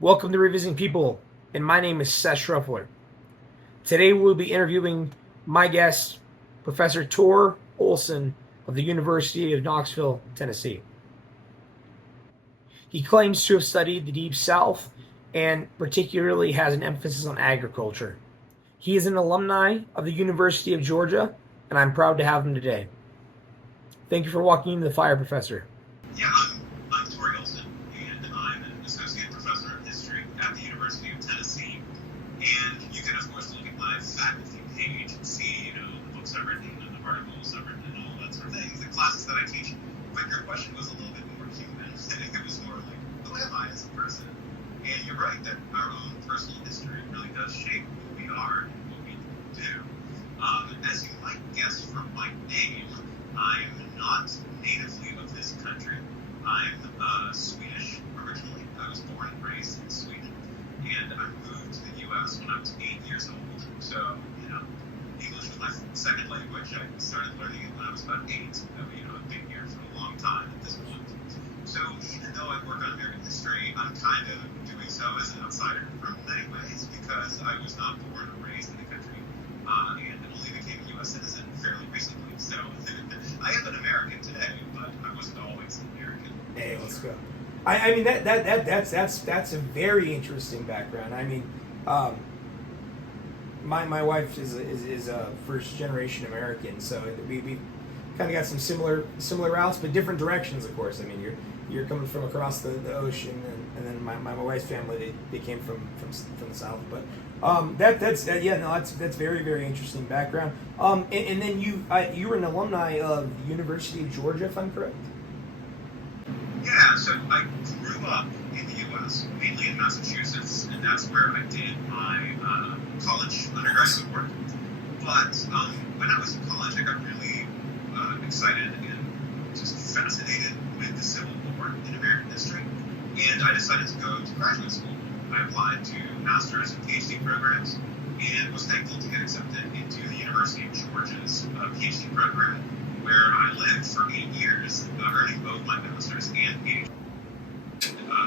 Welcome to Revisiting People, and my name is Seth Schruffler. Today we'll be interviewing my guest, Professor Tor Ollson of the University of Knoxville, Tennessee. He claims to have studied the Deep South and particularly has an emphasis on agriculture. He is an alumni of the University of Georgia, and I'm proud to have him today. Thank you for walking into the fire, Professor. Yeah, I'm Tori Ollson, and I'm an associate professor of history at the University of Tennessee. And you can, of course, look at my faculty page and see, the books I've written and the articles I've written and all that sort of things, the classes that I teach. But your question was a little bit more human. It was more like, who am I as a person? And you're right that our own personal history really does shape who we are and what we do. As you might guess from my name, I'm not natively of this country. I'm Swedish originally. I was born and raised in Sweden, and I moved to the U.S. when I was 8 years old. So, English was my second language. I started learning it when I was about 8. I've been here for a long time at this point. So even though I work on American history, I'm kind of doing so as an outsider from many ways because I was not born or raised in the country and only became a U.S. citizen fairly recently. So I am an American today, but I wasn't always an American. Hey, let's go. I mean that's a very interesting background. I mean, my wife is a first generation American, so we kind of got some similar routes, but different directions, of course. I mean, you're coming from across the ocean, and then my wife's family they came from the south. But that's very very interesting background. And then you were an alumni of the University of Georgia, if I'm correct. Yeah, so I grew up in the U.S., mainly in Massachusetts, and that's where I did my college undergraduate work. But when I was in college, I got really excited and just fascinated with the Civil War in American history, and I decided to go to graduate school. I applied to master's and PhD programs, and was thankful to get accepted into the University of Georgia's PhD program, where I lived for 8 years, earning both my master's and PhD.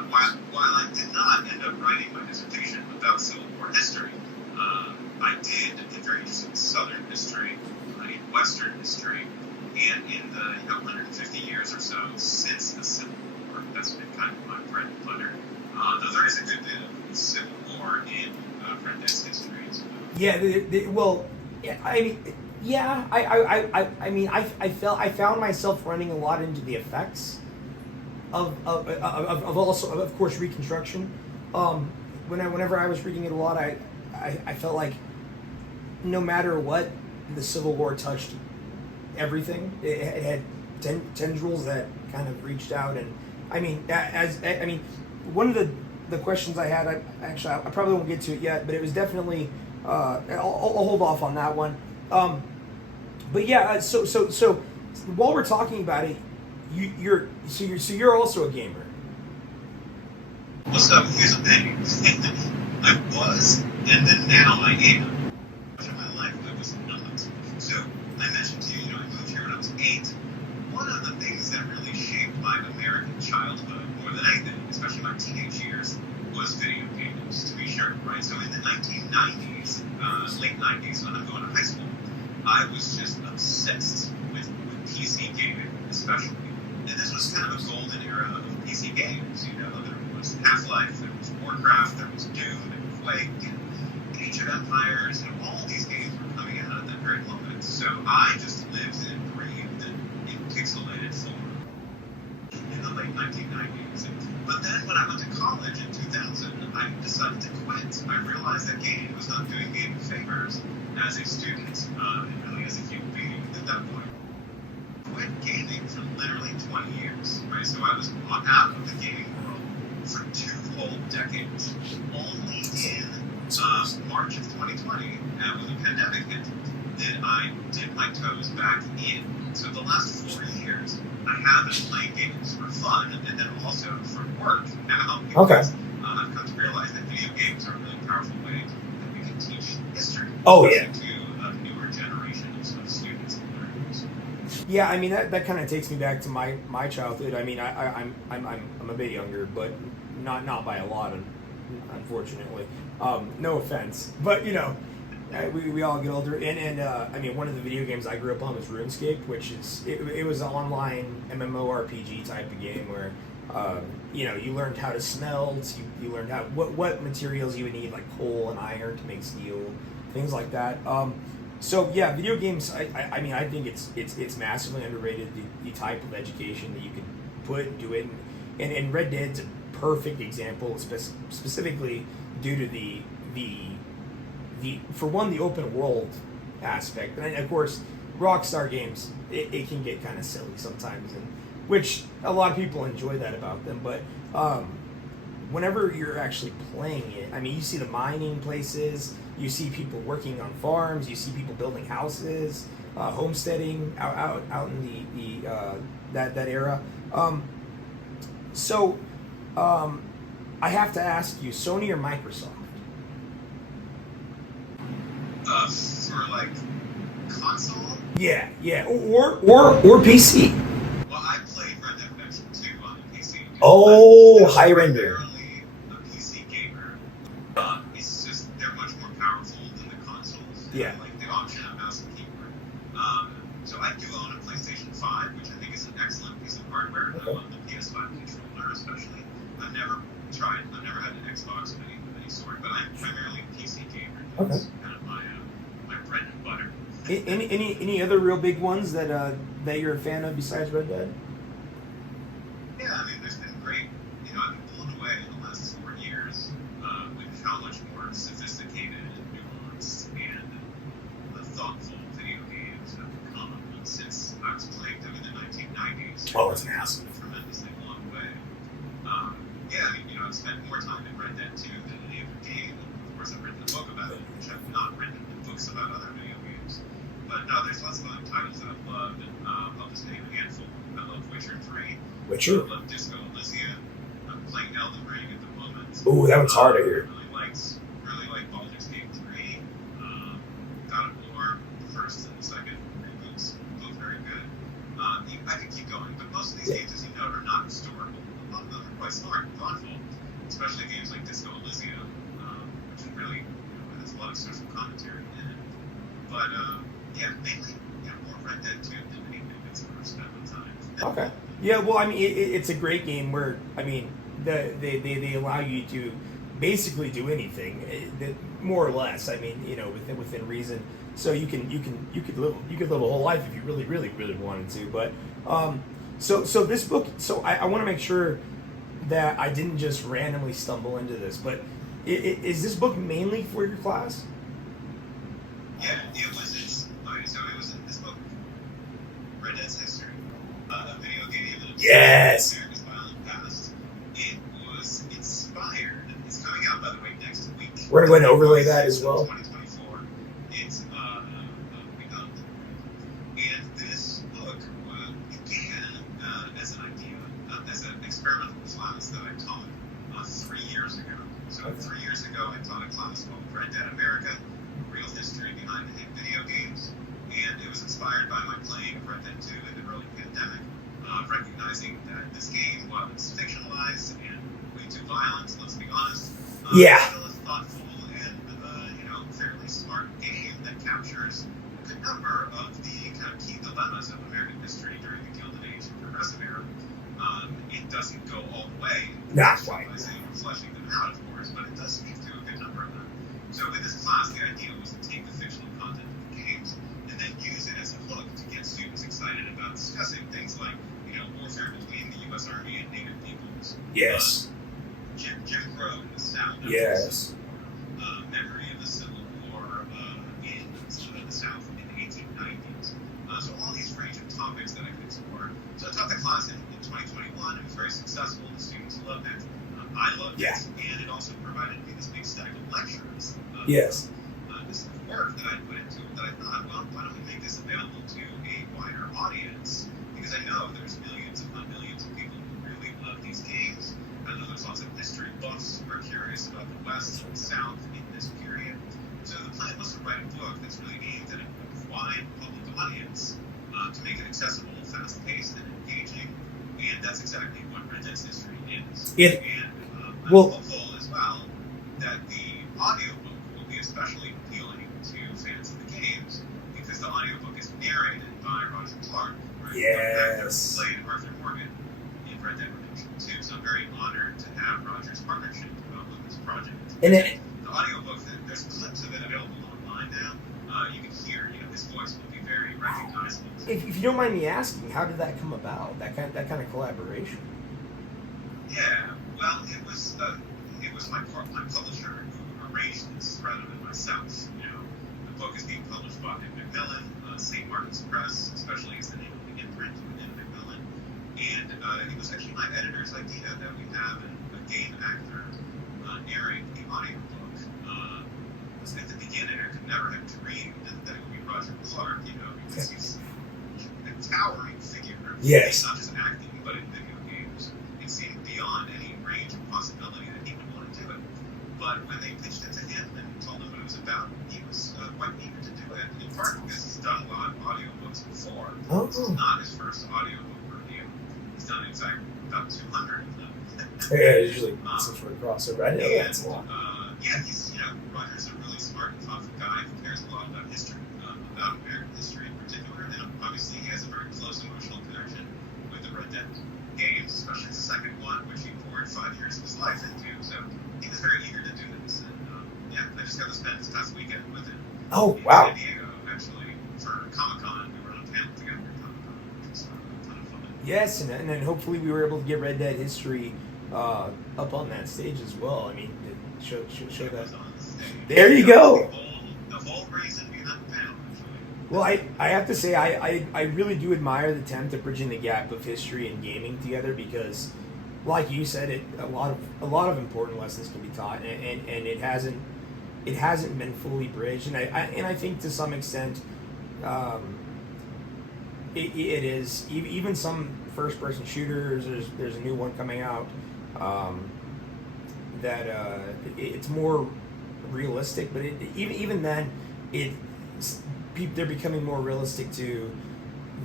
While I did not end up writing my dissertation about Civil War history, I did get very interested in Southern history, in Western history, and in the 150 years or so since the Civil War. That's been kind of my bread and butter. Though there is a good bit of Civil War in Brendan's history as well. I found myself running a lot into the effects of also of course Reconstruction. Whenever I was reading it a lot, I felt like no matter what, the Civil War touched everything. It had tendrils that kind of reached out, and one of the questions I had, I probably won't get to it yet, but it was definitely I'll hold off on that one. But yeah, so while we're talking about it, you're also a gamer. Well, so here's the thing. I was, and then now I am. Much of my life I was not. So I mentioned to you, I moved here when I was 8. One of the things that really shaped my American childhood more than anything, especially my teenage years, was video games, to be sure, right? So in the 1990s, late 90s, when I'm going to high school, I was just obsessed with PC gaming, especially. And this was kind of a golden era of PC games. There was Half-Life, there was Warcraft, there was Doom, there was Quake, and Age of Empires, all these games were coming out at that very moment. So I just lived and breathed in pixelated form in the late 1990s. But then when I went to college in 2000, I decided to quit. I realized that gaming was not doing me any favors as a student, and really as a human being at that point. Quit gaming for literally 20 years, right? So I was out of the gaming world for 2 whole decades. Only in March of 2020, when the pandemic hit, did I dip my toes back in. So the last 4 years, I have been playing games for fun and then also for work now. Because, I've come to realize that video games are a really powerful way that we can teach history. Oh yeah. To a newer generation of students and learners. Yeah, I mean that kind of takes me back to my childhood. I mean, I'm a bit younger, but not by a lot. And unfortunately. No offense, but we all get older, and I mean, one of the video games I grew up on was RuneScape, which is it was an online MMORPG type of game where you learned how to smelt, you learned how what materials you would need, like coal and iron to make steel, things like that. So yeah, video games. I mean, I think it's massively underrated, the type of education that you can do it, and Red Dead's a perfect example, specifically due to the for one, the open world aspect, and of course Rockstar games, it can get kind of silly sometimes, and which a lot of people enjoy that about them, but whenever you're actually playing it, I mean, you see the mining places, you see people working on farms, you see people building houses, homesteading out in the that era. So I have to ask you, Sony or Microsoft? For like console? Yeah, or PC. Well, I played Red Dead Redemption 2 on the PC. Oh, high render. I'm primarily a PC gamer. It's just they're much more powerful than the consoles. Yeah. Like the option of mouse and keyboard. So I do own a PlayStation 5, which I think is an excellent piece of hardware. Okay. I love the PS5 controller, especially. I've never had an Xbox of any sort, but I'm primarily a PC gamer. That's kind of my bread and butter. Any other real big ones that you're a fan of besides Red Dead? Yeah, I mean, there's been great. I've been blown away in the last 4 years with how much more sophisticated and nuanced and thoughtful video games have become since I was playing them in the 1990s. Oh, it's massive. A tremendously long way. Yeah, I mean, I've spent more time in Red Dead 2 than any other game. Of course, I've written a book about it, which I've not written books about other video games. But no, there's lots of other titles that I've loved, and I'll just name a handful. I love Witcher 3. Witcher? I love Disco Elysium. I'm playing Elden Ring at the moment. Ooh, that one's hard to hear. Really like Baldur's Gate 3. God of War, the first and the second reboots, both very good. I could keep going, but most of these games, as you know, are not historical. A lot of them are quite smart and thoughtful, especially games like Disco Elysium, which is really, has a lot of social commentary in it. But yeah, mainly, more Red Dead 2 than anything that's ever spent my time. Okay. Yeah, well, I mean, it's a great game where, I mean, they allow you to basically do anything, more or less. I mean, within reason. So you could live a whole life if you really wanted to. But so this book. So I want to make sure that I didn't just randomly stumble into this. But is this book mainly for your class? Yeah, it was. So it was in this book, Red Dead's History, a video game that Yes. America's violent past. It was inspired. It's coming out, by the way, next week. We're gonna go ahead and overlay that as well. 2024. It's and this book began as an idea, as an experimental class that I taught 3 years ago. So 3 years ago, I taught a class called Red Dead America, Real History Behind the Hit Video Games, and it was inspired by my playing of Red Dead 2 in the early pandemic, recognizing that this game was fictionalized and way too violent, let's be honest. Yeah. Still a thoughtful and, fairly smart game that captures a good number of the kind of key dilemmas of American history during the Gilded Age and Progressive era. It doesn't go all the way. Not quite. Fleshing them out, of course, but it does speak to a good number of them. So in this class, the idea was to take the fictional content of the games and then use it as a hook to get students excited about discussing things like, warfare between the U.S. Army and Native peoples. Yes. Jim Crow in the South. Yes. Memory of the Civil War in the South in the 1890s. So all these range of topics that I could explore. So I taught the class in 2021. It was very successful. The students loved it. I loved it. And it also provided me this big stack of lectures. Yes. This work that I put into it that I thought, well, why don't we make this available to a wider audience? Because I know there's millions upon millions of people who really love these games. I know there's lots of history buffs who are curious about the West and South in this period. So the plan was to write a book that's really aimed at a wide public audience to make it accessible, fast-paced, and engaging. And that's exactly what Red Dead's history is. It, and I'm well, hopeful as well narrated by Roger Clark. Right? Yes. Played Arthur Morgan in Red Dead Redemption 2, so I'm very honored to have Roger's partnership with this project. And then the audiobook, there's clips of it available online now. You can hear, his voice will be very recognizable. if you don't mind me asking, how did that come about? That kind of collaboration. Yeah, well, it was my publisher who arranged this rather than myself. The book is being published by Macmillan, St. Martin's Press, especially is the name of the imprint within Macmillan. And it was actually my editor's idea that we have a game actor narrate the audiobook. At the beginning, I could never have dreamed that it would be Roger Clark, because he's a towering figure. Yes. Not just acting, but in video games. It seemed beyond any range of possibility that he would want to do it. But when they pitched it to him and told him what it was about, he was quite eager to do it. In part because he's done a lot of audiobooks before. Oh. This is not his first audiobook review. He's done exactly about 200 of them. Yeah, usually some sort of crossover. I know that's a lot. He's Roger's a really smart and thoughtful guy who cares a lot about history, about American history in particular. And obviously, he has a very close emotional connection with the Red Dead games, especially the second one, which he poured 5 years of his life into. So he was very eager to do this. And I just got to spend this past weekend with him. Oh, in wow. San Diego, actually, for Comic-Con. We were on a panel together at Comic-Con, which was a ton of fun. Yes, and then hopefully we were able to get Red Dead history up on that stage as well. I mean, show that. There you go. The whole reason behind the panel, actually. Well, I have to say I really do admire the attempt at bridging the gap of history and gaming together because, like you said, a lot of important lessons can be taught, and it hasn't been fully bridged, and I think to some extent, it is even some first person shooters. There's a new one coming out that it's more realistic, but even then they're becoming more realistic to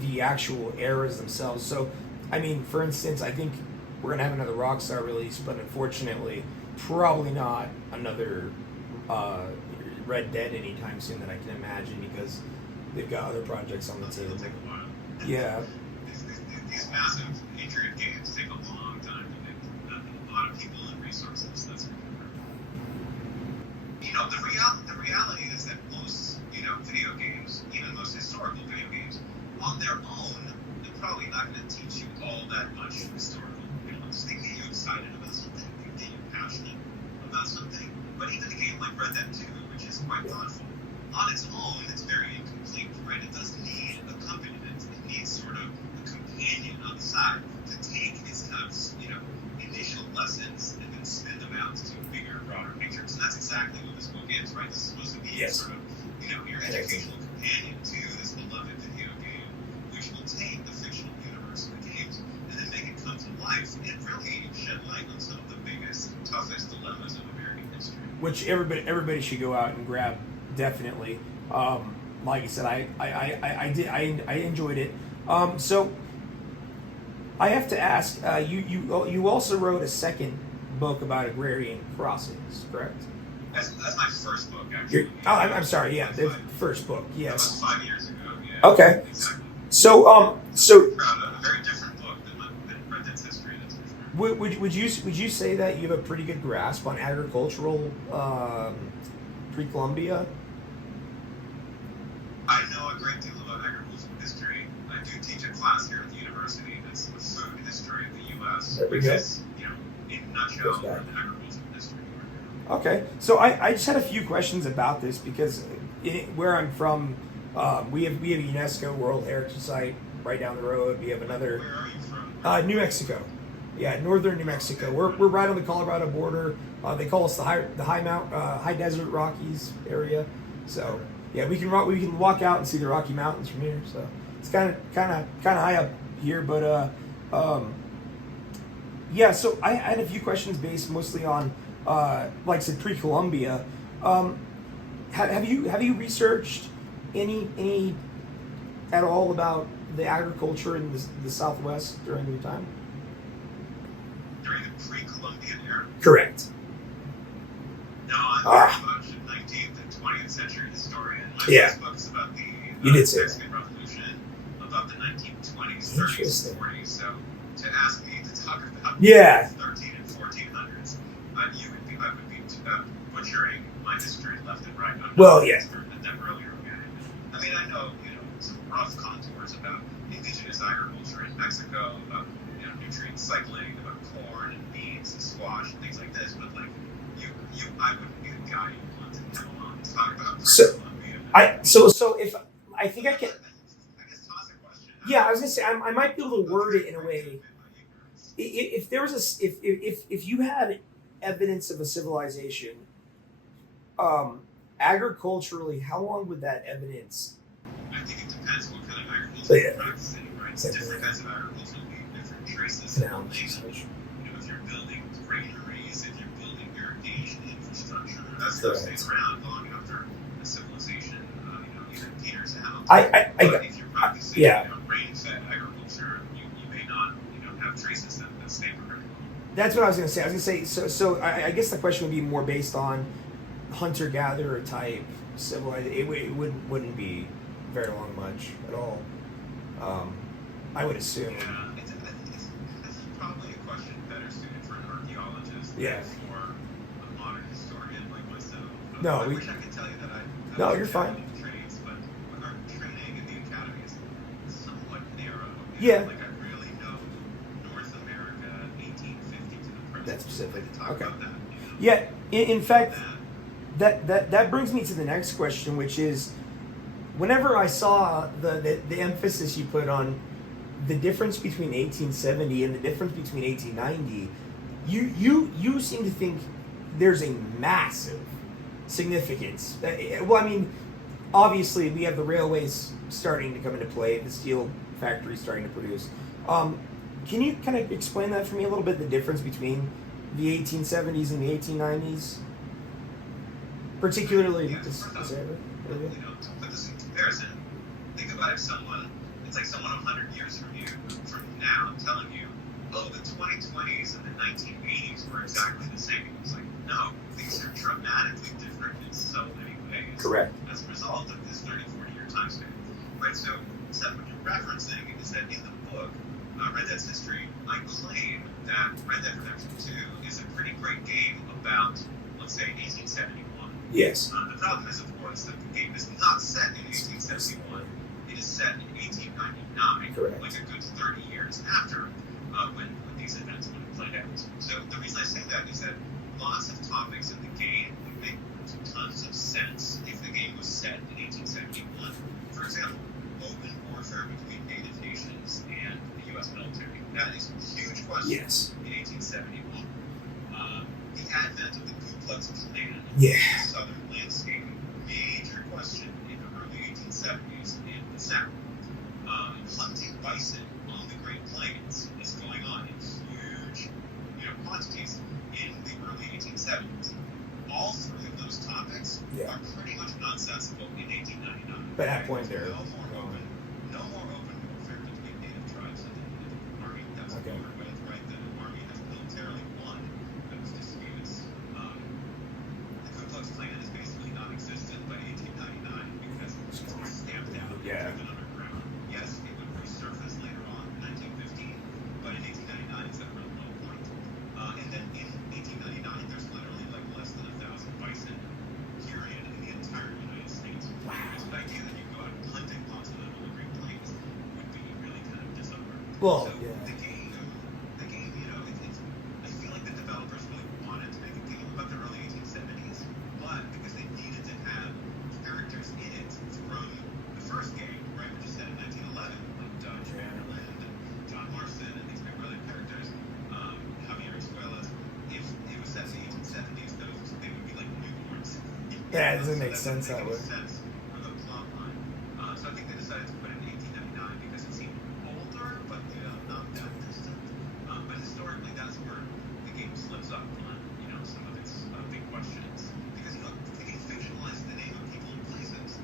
the actual eras themselves. So, I mean, for instance, I think we're gonna have another Rockstar release, but unfortunately, probably not another Red Dead anytime soon that I can imagine because they've got other projects on the table. It'll take a while. Yeah. These massive Patriot games take a long time to make. A lot of people and resources. That's for sure. The reality is that most video games, even most historical video games, on their own, they're probably not going to teach you all that much historical knowledge. They get you excited about something, they get you passionate about something. But even a game like Red Dead 2, which is quite thoughtful, on its own, it's very incomplete, right? It does need accompaniment. It needs sort of a companion on the side to take its kind of, initial lessons and then spin them out to bigger, broader pictures. And that's exactly what this book is, right? This is supposed to be sort of, your educational companion to this beloved video game, which will take the fictional universe of the games and then make it come to life and really shed light on some of the biggest, toughest dilemmas of American history. Which everybody should go out and grab, definitely. Like I said, I enjoyed it. So I have to ask, you also wrote a second book about agrarian crossings, correct? That's my first book, actually. I'm sorry. Yeah, the first book. Yes. That was 5 years ago. Yeah. Okay. Exactly. So Proud of a very different book than Red Dead's history. That's for sure. would you say that you have a pretty good grasp on agricultural pre-Columbia? I know a great deal about agricultural history. I do teach a class here at the university that's the food history of the U.S., which is, in a nutshell, agricultural history. Okay, so I just had a few questions about this because where I'm from, we have a UNESCO World Heritage Site right down the road. We have another. Where are you from? New Mexico. Yeah, northern New Mexico. We're right on the Colorado border. They call us the high desert Rockies area. So yeah, we can walk out and see the Rocky Mountains from here. So it's kind of high up here, but yeah. So I had a few questions based mostly on like I said, pre-Columbia. Have you researched any at all about the agriculture in the Southwest during your time? During the pre-Columbian era? Correct. No, I'm very much a 19th and 20th century historian. My first book is about the Mexican Revolution 1920s, 30s, and 40s. So to ask me to talk about Yeah. the 13 and 1400s, I would be butchering my history left and right. I'm not Well, an yeah. expert at them earlier. I mean, I know, some rough contours about indigenous agriculture in Mexico, about nutrient cycling, about corn and beans and squash and things like this. But like I wouldn't be the guy you want to come along and talk about. I think I can. I guess toss a question. Yeah, I was gonna say I might be able to word it in a way. If there was if you had evidence of a civilization, agriculturally, how long would that evidence? I think it depends what kind of agriculture you're practicing, right? Exactly. Different kinds of agriculture will be different traces of the land. If you're building granaries, if you're building irrigation infrastructure, that stuff stays around long after a civilization, even peters out. But if you're practicing, rain-fed agriculture, you may not, have traces that stay for very long. That's what I was going to say. I was going to say, so I guess the question would be more based on hunter-gatherer type civilization. It wouldn't be very long much at all. I would assume. Yeah, it's probably a question better suited for an archaeologist Yeah. than for a modern historian like myself. No, I wish I could tell you that I No, was you're fine. in trades, but our training in the academy is somewhat narrow. Yeah. Like I really know North America, 1850 to the present. That's specific. I can talk Okay. about that. Yeah. In fact, that brings me to the next question, which is, whenever I saw the emphasis you put on the difference between 1870 and the difference between 1890, you seem to think there's a massive significance. Well, I mean, obviously we have the railways starting to come into play, the steel factories starting to produce. Can you kind of explain that for me a little bit, the difference between the 1870s and the 1890s? Particularly this area? To put this in comparison, think about if it's like someone 100 years from now telling you, oh, the 2020s and the 1980s were exactly the same. It's like, no, things are dramatically different in so many ways. Correct. As a result of this 30, 40-year time span. Right, so what you're referencing is that in the book, Red Dead's History, I claim that Red Dead Redemption 2 is a pretty great game about, let's say, 1871. Yes. The problem is, of course, that the game is not set in 1871. It is set in 1899, Correct. like a good 30 years after when these events would have played out. So the reason I say that is that lots of topics in the game would make tons of sense if the game was set in 1871. For example, open warfare between native nations and the U.S. military. That is a huge question in 1871. The advent of the Ku Klux Klan in the southern landscape, major question in the early 1870s in the South. Hunting bison on the Great Plains is going on in huge, quantities in the early 1870s. All three of those topics are pretty much nonsensical in 1899. But at that point, they're no more open warfare between native tribes and the army. That's over with, right? The army has militarily won those disputes. The Ku Klux Klan is basically non-existent by 1899 because it's stamped out and driven underground. Yes, it would resurface later on in 1915, but in 1899 it's at a real low point. And then in 1899, there's literally like less than 1,000 bison, period, in the entire United States. Wow. So the idea that you go out hunting lots of them on the Great Plains would be really kind of disarming. Well, so the game, I feel like the developers really wanted to make a game about the early 1870s, but because they needed to have characters in it from the first game, right, which is set in 1911, like Dutch Vanderland and John Marston and these big brilliant characters, Javier Escuelas. If it was set in the 1870s, they would be like newborns. Yeah, it doesn't make sense that way. For the plot line. So I think they decided to put it in 1899 because it seemed older, but not that distant. But historically, that's where the game slips up on some of its big questions. Because the game fictionalizes the name of people and places,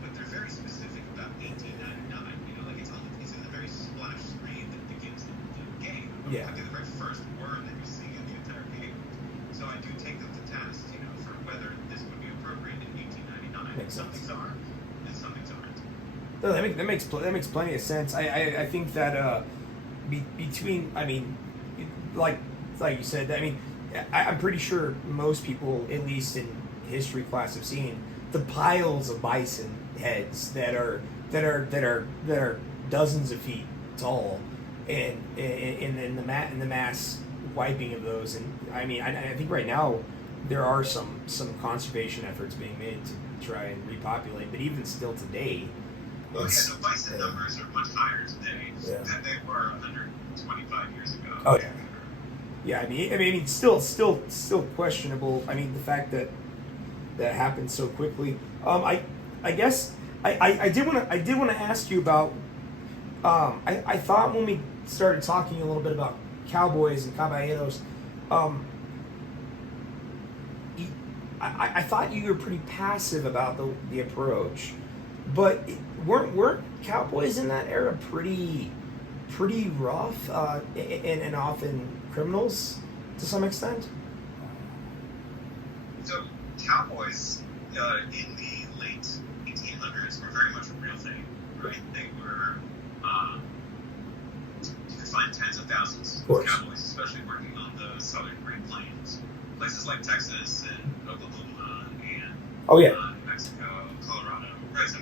but they're very specific about 1899. Like it's in the very splash screen that begins the game. Yeah. Like the very first word that you see in the entire game. So I do take them to task, for whether this would be appropriate in 1899. Makes sense. Some things are, and some things aren't. No, that makes plenty of sense. I think that between, I mean, like you said, I mean, I'm pretty sure most people, at least in history class, have seen the piles of bison heads that are dozens of feet tall, and the mass wiping of those. And I mean, I think right now there are some conservation efforts being made to try and repopulate, but even still today. Oh yeah, the bison numbers are much higher today than they were 125 years ago. Oh yeah. Yeah, I mean, still questionable. I mean, the fact that happened so quickly. I guess I did want to ask you about. I thought when we started talking a little bit about cowboys and caballeros, I thought you were pretty passive about the approach, but weren't cowboys in that era pretty rough and often criminals to some extent? So cowboys in the late 1800s were very much a real thing, right? They were you could find tens of thousands of cowboys, especially working on the southern Great Plains, places like Texas and Oklahoma and New Mexico, Colorado, right? So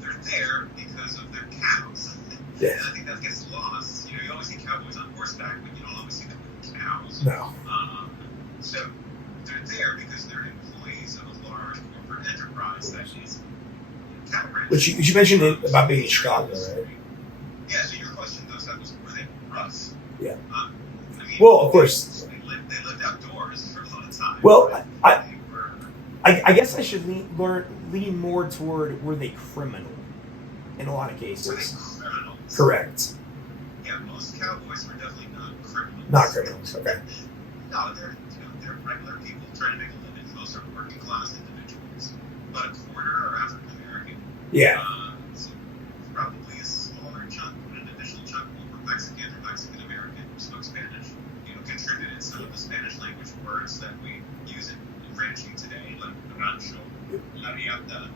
they're there because of their cows. Yes. And I think that gets lost. You always see cowboys on horseback, but you don't always see them with cows. No. So they're there because they're employees of a large corporate enterprise that is cattle ranching. Which you mentioned it about being in Chicago, right? Yeah. So your question though, were they rough? Yeah. I mean, well, of course. They lived outdoors for a lot of time. Well, right? I guess I should lean more toward, were they criminal in a lot of cases? Were they criminals? Correct. Yeah, most cowboys were definitely not criminals. Not criminals, okay. No, they're regular people trying to make a living. Most are working class individuals. About a quarter are African American. Yeah. So probably a smaller chunk, but an additional chunk were Mexican or Mexican American who spoke Spanish. Contributed some of the Spanish language words that we use in ranching today, like rancho, la riata,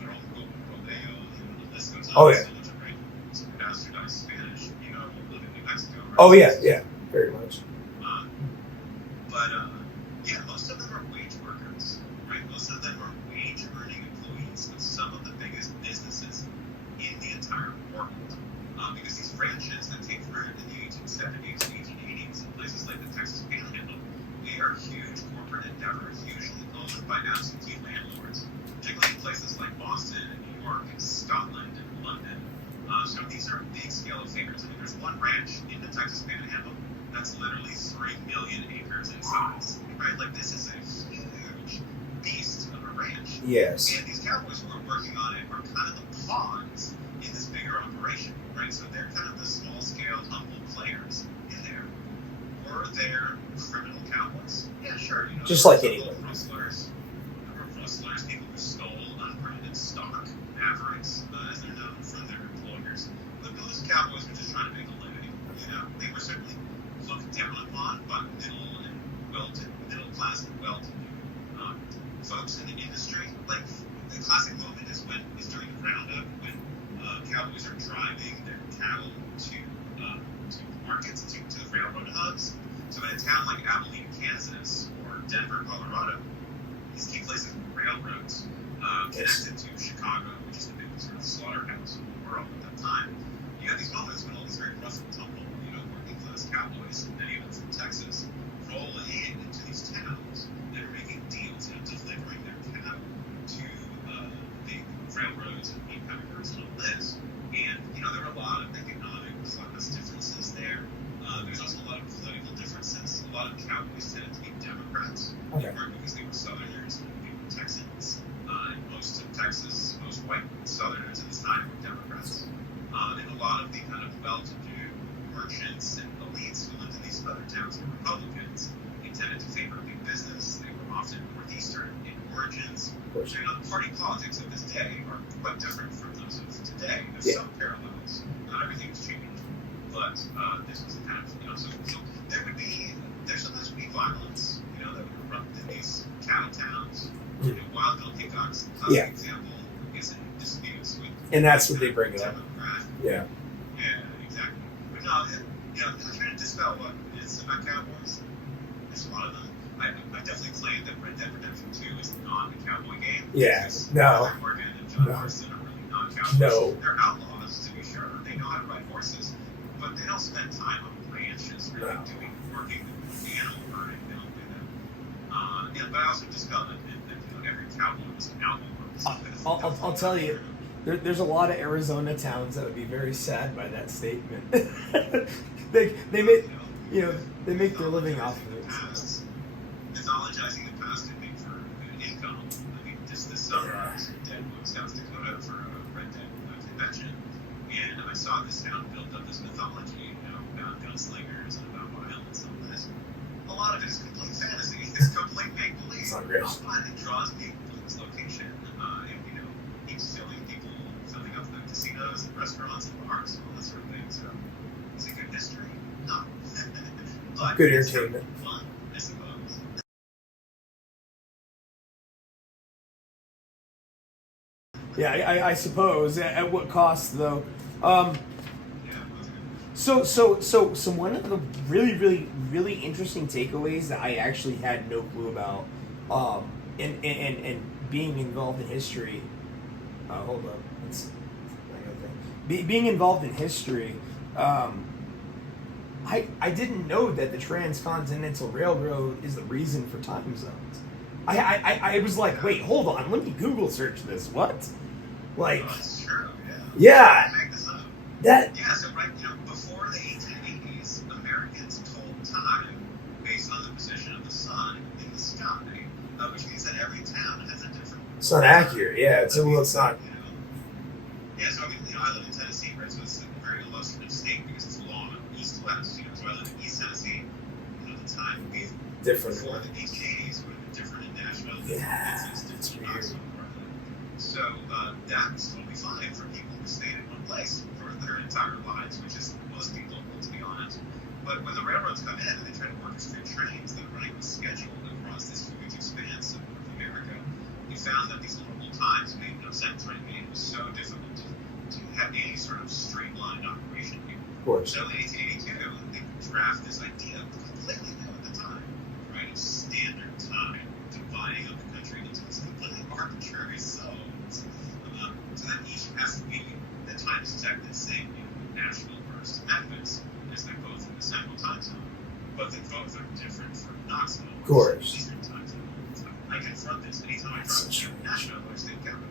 bronco, rodeo, the list goes on. Oh yeah. So much of some bastardized Spanish, who live in New Mexico. Right? Oh yeah, very much. Yeah, most of them are wage workers, right? Most of them are wage earning employees of some of the biggest businesses in the entire world. Because these ranches that take root in the 1870s, 1880s, in places like the Texas Panhandle, they are huge corporate endeavors, usually owned by absentee landlords, particularly in places like Boston and New York and Scotland and London. So these are big scale affairs. I mean, there's one ranch in the Texas Panhandle that's literally 3 million acres in size, right? Like, this is a huge beast of a ranch. Yes. And these cowboys who are working on it are kind of the pawns in this bigger operation, right? So they're kind of the small-scale, humble players in there. Were there criminal cowboys? Yeah, sure. Just like anyone. Rustlers. There were rustlers, people who stole unbranded stock, mavericks, as they're known, from their employers. But those cowboys were just trying to make a living. They were certainly looked down upon by middle class and well-to-do folks in the industry. Like, the classic moment is during the roundup when cowboys are driving their cattle to markets, to the railroad hubs. So in a town like Abilene, Kansas, or Denver, Colorado, these key places were railroads connected to Chicago, which is the big sort of slaughterhouse of the world at that time. You have these moments when all these very rough and tumble, working class cowboys, many of them from Texas, roll into these towns that are making deals, delivering their cattle to big railroads and meat packers and all this. And, there were a lot of economic class differences there. There's also a lot of political differences. A lot of cowboys tended to be Democrats. Okay. They weren't because they were Southerners, they were Texans. And most of Texas, most white Southerners at this time were Democrats. And a lot of the kind of well-to-do merchants and elites who lived in these other towns were Republicans. They tended to favor big business. They were often Northeastern in origins. The party politics of this day are quite different from those of today. There's some parallels. Not everything's changed. But this was the kind of, so there sometimes would be violence, that would erupt in these cattle towns. Wild Bill Hickok's classic example is in disputes with And that's what they bring up. demographic. Yeah. Yeah, exactly. But no, I'm trying to dispel what is about Cowboys. There's a lot of them. I definitely claim that Red Dead Redemption 2 is not a cowboy game. Yeah. Because No. Mark Morgan and John No. Marston are really not cowboys. No. They're outlaws, to be sure. They know how to ride horses, but they don't spend time on ranches really No. working the animal herding. They don't do that. But I also dispel that every cowboy was an outlaw. I'll tell you, there's a lot of Arizona towns that would be very sad by that statement. they make they make their living off of it. So. Mythologizing the past can make for good income. I mean, just this summer I was in Deadwood, South Dakota for a Red Dead convention, and I saw this town build up this mythology, about gunslingers and about violence and all this. A lot of it is complete fantasy. It's complete make-believe. It's not real. But it draws people to this location, and keeps filling up the casinos and restaurants and bars and all that sort of thing. So, is it good history? No. But Good it's entertainment. fun, I suppose. Yeah, I suppose. At what cost, though? Yeah, So one of the really interesting takeaways that I actually had no clue about, and being involved in history. Hold up, being involved in history. I didn't know that the Transcontinental Railroad is the reason for time zones. I was like, wait, hold on, let me Google search this. What? Like, it's true. yeah, I make this up. that. Yeah, so before the 1880s, Americans told time based on the position of the sun in the sky, which means that every town has a different. It's not accurate. Yeah, it's not. Yeah, so I live in Tennessee, right? So it's a very illustrative state because it's long east-west. So I live in East Tennessee. The time would be Different. before the 1880s would have been different in Nashville. Yeah, it's that's different weird. Knoxville, so that was totally fine for people who stayed in one place for their entire lives, which is most people, to be honest. But when the railroads come in and they try to orchestrate trains that are running with schedule across this huge expanse of North America, you found that these local times made no sense, right? It was so difficult to have any sort of streamlined operation here. Of course. So in 1882, they draft this idea, completely new at the time, right, of standard time, dividing up the country into these completely arbitrary zones, so that each has to be, the time is exactly the same, Nashville versus Memphis, as they're both in the central time zone, but they both are different from Knoxville, Of course. Eastern time zone. So I confront this anytime I drive to Nashville, or state capital.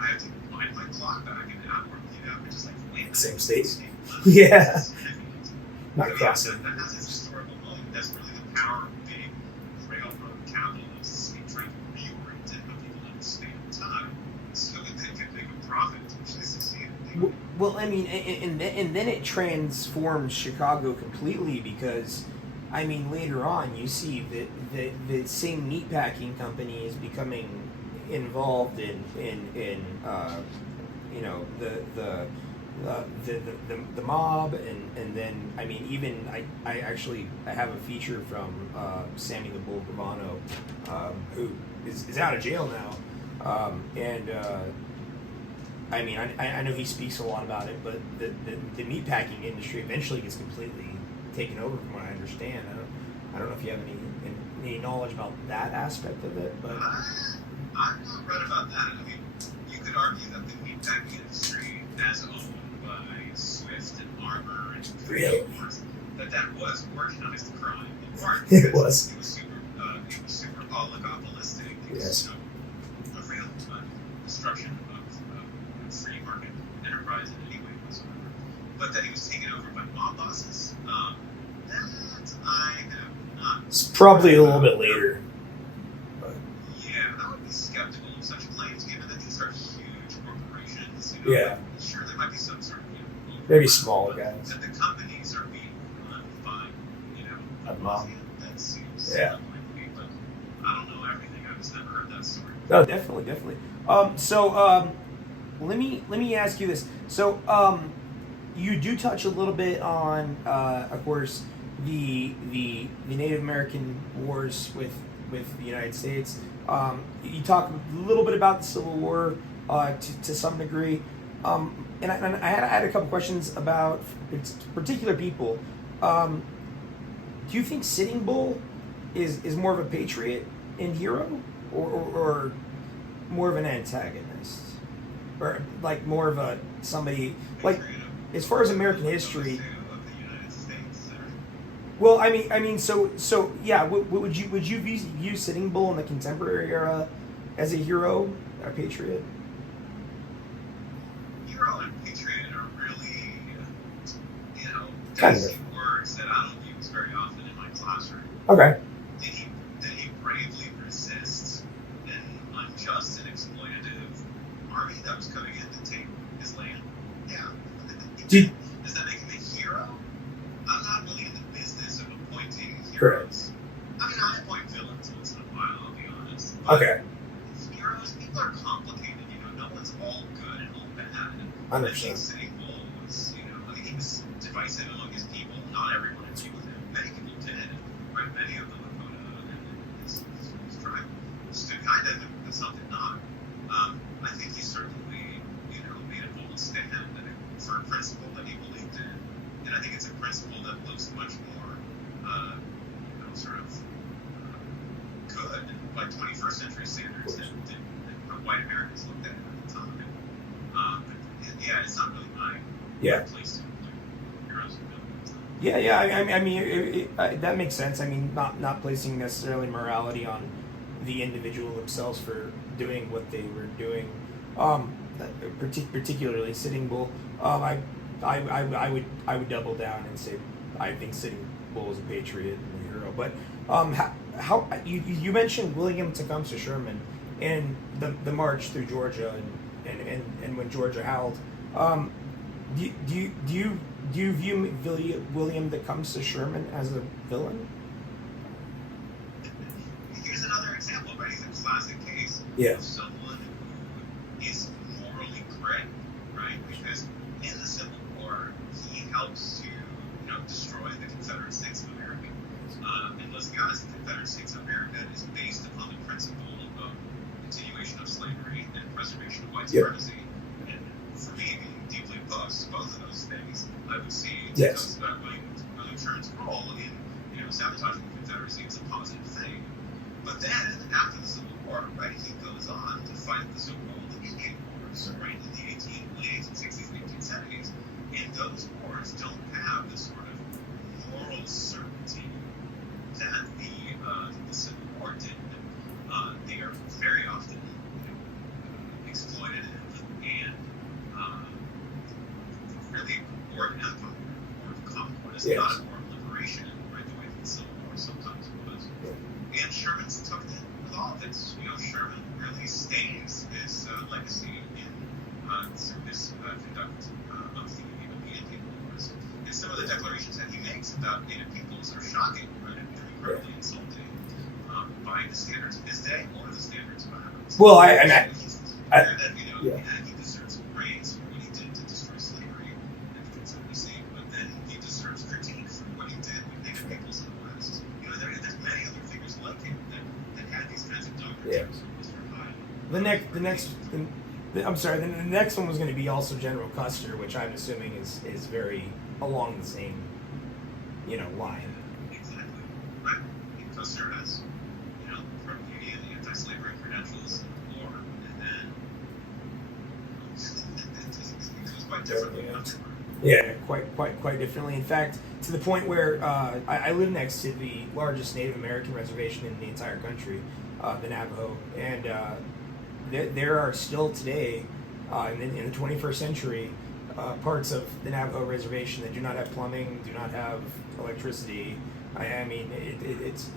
I have to wind my clock back an hour, which is like, wait a minute. Same state. Yeah. Yeah. Not So, crossing. that has its historical moment. That's really the power of big railroad capitalists trying to reorient how people understand time so that they can make a profit, which they succeed in. Well, I mean, and then it transforms Chicago completely because, I mean, later on you see that the same meatpacking company is becoming involved in the mob, and then, I mean, even I actually have a feature from Sammy the Bull Gravano, who is out of jail now, I mean, I know he speaks a lot about it, but the meatpacking industry eventually gets completely taken over, from what I understand. I don't know if you have any knowledge about that aspect of it, but I'm not right about that. I mean, you could argue that the meatpacking industry, as owned by Swift and Armour and Really? that was organized crime in part. It was. It was super oligopolistic. It Yes. was a real destruction of free market enterprise in any way whatsoever. But that he was taken over by mob bosses, that I have not. it's probably a little bit later. But Yeah, I would be skeptical of such claims, given that these are huge corporations. Yeah. Sure, there might be some sort of maybe smaller guys. that the companies are being run by, A mob. That seems Yeah. unlikely, but I don't know everything. I've just never heard that story. No, definitely. Let me ask you this. So, you do touch a little bit on, of course, the Native American wars with the United States. You talk a little bit about the Civil War to some degree. I had a couple questions about particular people. Do you think Sitting Bull is more of a patriot and hero, or more of an antagonist, or like more of a somebody like as far as American history? Well, so yeah. Would you view Sitting Bull in the contemporary era as a hero, a patriot? Hero and patriot are really, Kind of. dicey words that I don't use very often in my classroom. Okay. Did he bravely resist an unjust and exploitative army that was coming in to take his land? Yeah. Does that make him a hero? I'm not really in the business of appointing heroes. I mean, I appoint villains once in a while, I'll be honest. But Okay. heroes, people are complicated, no one's all good and all bad. I I think understand. Sitting Bull was, he was divisive among his people. Not everyone agreed with him. Many people did. Right? Many of the Lakota and his tribe stood kind of him, and some did not. I think he certainly, made a bold stand for a principle that he believed in. And I think it's a principle that looks much more, sort of good by 21st century standards than white Americans looked at it at the time. Yeah, it's not really my place to like heroes and villains. Yeah. That makes sense. I mean, not placing necessarily morality on the individual themselves for doing what they were doing. Particularly Sitting Bull. I would double down and say I think Sitting Bull is a patriot and a hero. But how you mentioned William Tecumseh Sherman and the march through Georgia and when Georgia held. Do you view William Tecumseh Sherman as a villain? Here's another example, right? He's a classic case of someone who is morally gray, right? Because in the Civil War, he helps to, destroy the Confederate States of America. And let's be honest, the Confederate States of America is based upon the principle of continuation of slavery and preservation of white supremacy. And for me, being deeply opposed to both of those things, I would see William Sherman's role in, sabotaging the Confederacy as a positive thing. But then, after the Civil War, right, he goes on to fight the so-called Indian Wars, right, in the late 1860s and 1870s. And those wars don't have the sort of moral certainty that the Civil War did. They are very often, exploitative and really a war of empire, war of conquest, not a war of liberation, right, the way that the Civil War sometimes was. And Sherman's tucked in with all this. Sherman really stains this legacy in this conduct of the Indian Wars. And some of the declarations that he makes about Native peoples are shocking, right, and incredibly insulting by the standards of his day or the standards of ours. Well, he deserves praise for what he did to destroy slavery and the Confederacy, but then he deserves critique for what he did with Native peoples in the West. There's many other figures like him that had these kinds of doctrines. The next one was going to be also General Custer, which I'm assuming is very along the same, line. Exactly. Right. Custer has, pro-union, anti-slavery credentials in the war, and then it goes quite differently afterward. Yeah, quite differently. In fact, to the point where I live next to the largest Native American reservation in the entire country, the Navajo, and there are still today, in the 21st century, parts of the Navajo reservation that do not have plumbing, do not have electricity. It's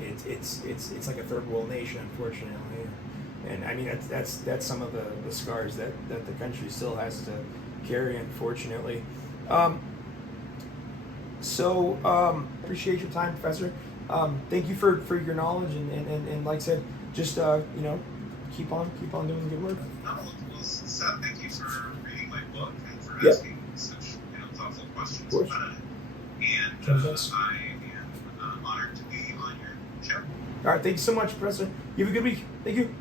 like a third world nation, unfortunately. And I mean that's some of the scars that the country still has to carry, unfortunately. Appreciate your time, Professor. Thank you for your knowledge and like I said, just keep on doing good work. Well, Seth, thank you for reading my book and for asking such thoughtful questions about it. And I am honored to be on your show. All right, thank you so much, Professor. You have a good week. Thank you.